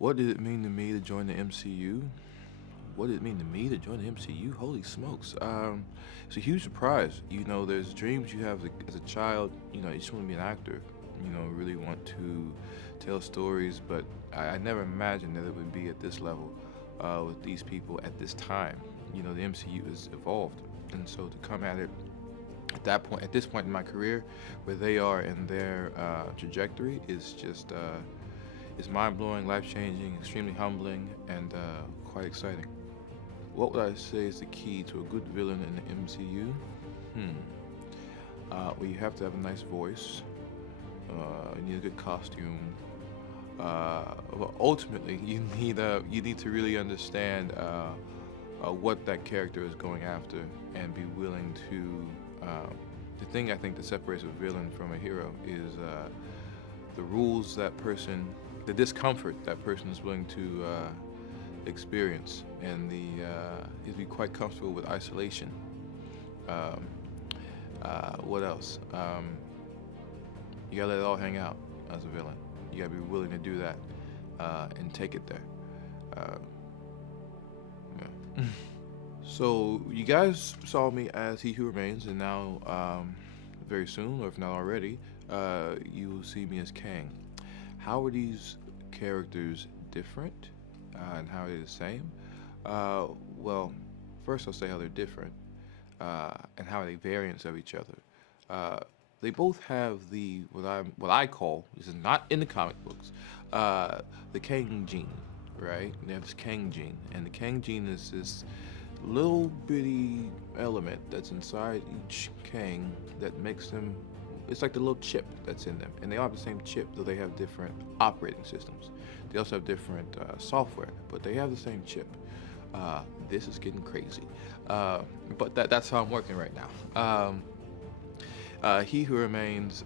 What did it mean to me to join the MCU? What did it mean to me to join the MCU? Holy smokes. It's a huge surprise. There's dreams you have as a child. You just want to be an actor. Really want to tell stories, but I never imagined that it would be at this level with these people at this time. The MCU has evolved. And so to come at it at this point in my career, where they are in their trajectory, is just it's mind-blowing, life-changing, extremely humbling, and quite exciting. What would I say is the key to a good villain in the MCU? Well, you have to have a nice voice. You need a good costume. But ultimately, you need to really understand what that character is going after, and be willing to. The thing I think that separates a villain from a hero is the rules the discomfort that person is willing to experience, and he'd be quite comfortable with isolation. Um, what else? You gotta let it all hang out as a villain. You gotta be willing to do that and take it there. Yeah. So you guys saw me as He Who Remains, and now very soon, or if not already, you will see me as Kang. How are these characters different, and how are they the same? Well, first I'll say how they're different, and how are they variants of each other. They both have what I call, this is not in the comic books, the Kang gene, right? They have this Kang gene, and the Kang gene is this little bitty element that's inside each Kang that makes them. It's like the little chip that's in them, and they all have the same chip, though they have different operating systems. They also have different software, but they have the same chip. This is getting crazy, but that's how I'm working right now. He Who Remains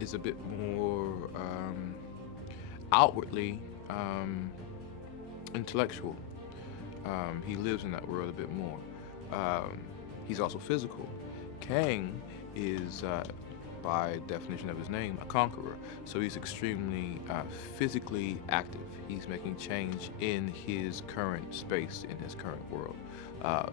is a bit more outwardly intellectual. He lives in that world a bit more. He's also physical. Kang is, by definition of his name, a conqueror. So he's extremely physically active. He's making change in his current space, in his current world.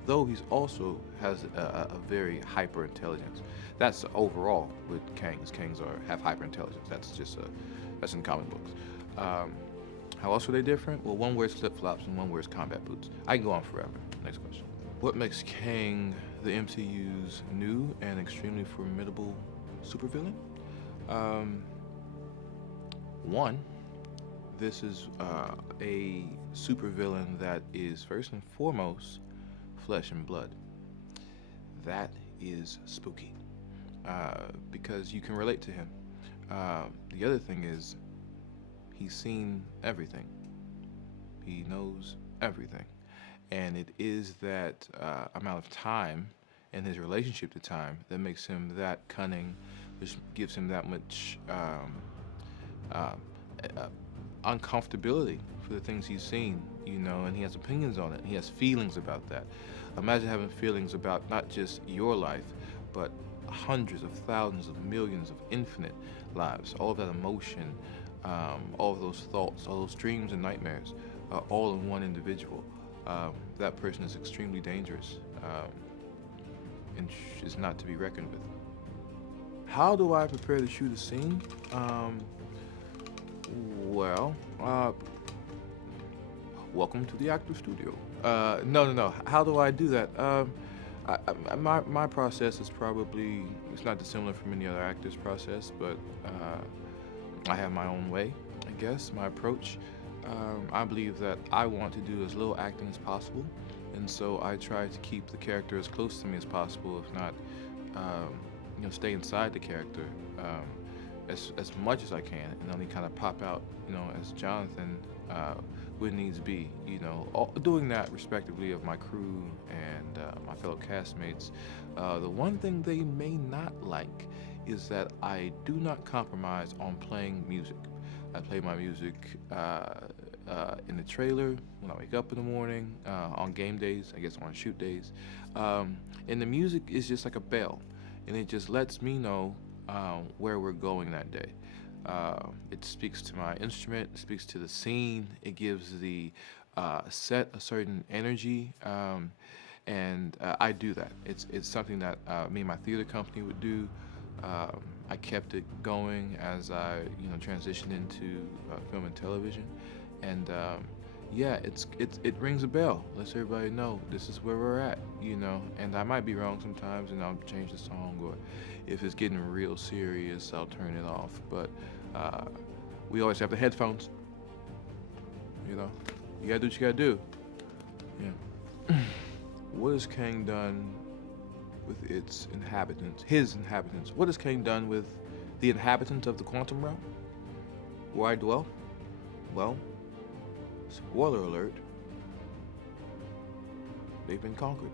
Though he's also has a very hyper intelligence. That's overall with Kangs. Kangs have hyper intelligence. That's in comic books. How else are they different? Well, one wears flip flops and one wears combat boots. I can go on forever. Next question. What makes Kang the MCU's new and extremely formidable supervillain? One, this is a supervillain that is first and foremost flesh and blood. That is spooky because you can relate to him. The other thing is he's seen everything. He knows everything. And it is that amount of time and his relationship to time that makes him that cunning, which gives him that much uncomfortability for the things he's seen, and he has opinions on it. He has feelings about that. Imagine having feelings about not just your life, but hundreds of thousands of millions of infinite lives, all of that emotion, all of those thoughts, all those dreams and nightmares, all in one individual. That person is extremely dangerous and is not to be reckoned with. How do I prepare to shoot a scene? Well, welcome to the actor studio. No. How do I do that? My process is probably, it's not dissimilar from any other actor's process, but I have my own way, I guess, my approach. I believe that I want to do as little acting as possible, and so I try to keep the character as close to me as possible, if not, stay inside the character as much as I can, and only kind of pop out, as Jonathan when needs be, doing that respectively of my crew and my fellow castmates. The one thing they may not like is that I do not compromise on playing music. I play my music in the trailer when I wake up in the morning, on game days, I guess on shoot days. And the music is just like a bell, and it just lets me know where we're going that day. It speaks to my instrument. It speaks to the scene. It gives the set a certain energy, and I do that. It's something that me and my theater company would do. I kept it going as I transitioned into film and television, and yeah, it rings a bell. Lets everybody know this is where we're at, And I might be wrong sometimes, and I'll change the song, or if it's getting real serious, I'll turn it off. But uh, we always have the headphones. You know, you gotta do what you gotta do. Yeah. What has Kang done with its inhabitants? His inhabitants. What has Kang done with the inhabitants of the quantum realm? Where I dwell? Well, spoiler alert, they've been conquered.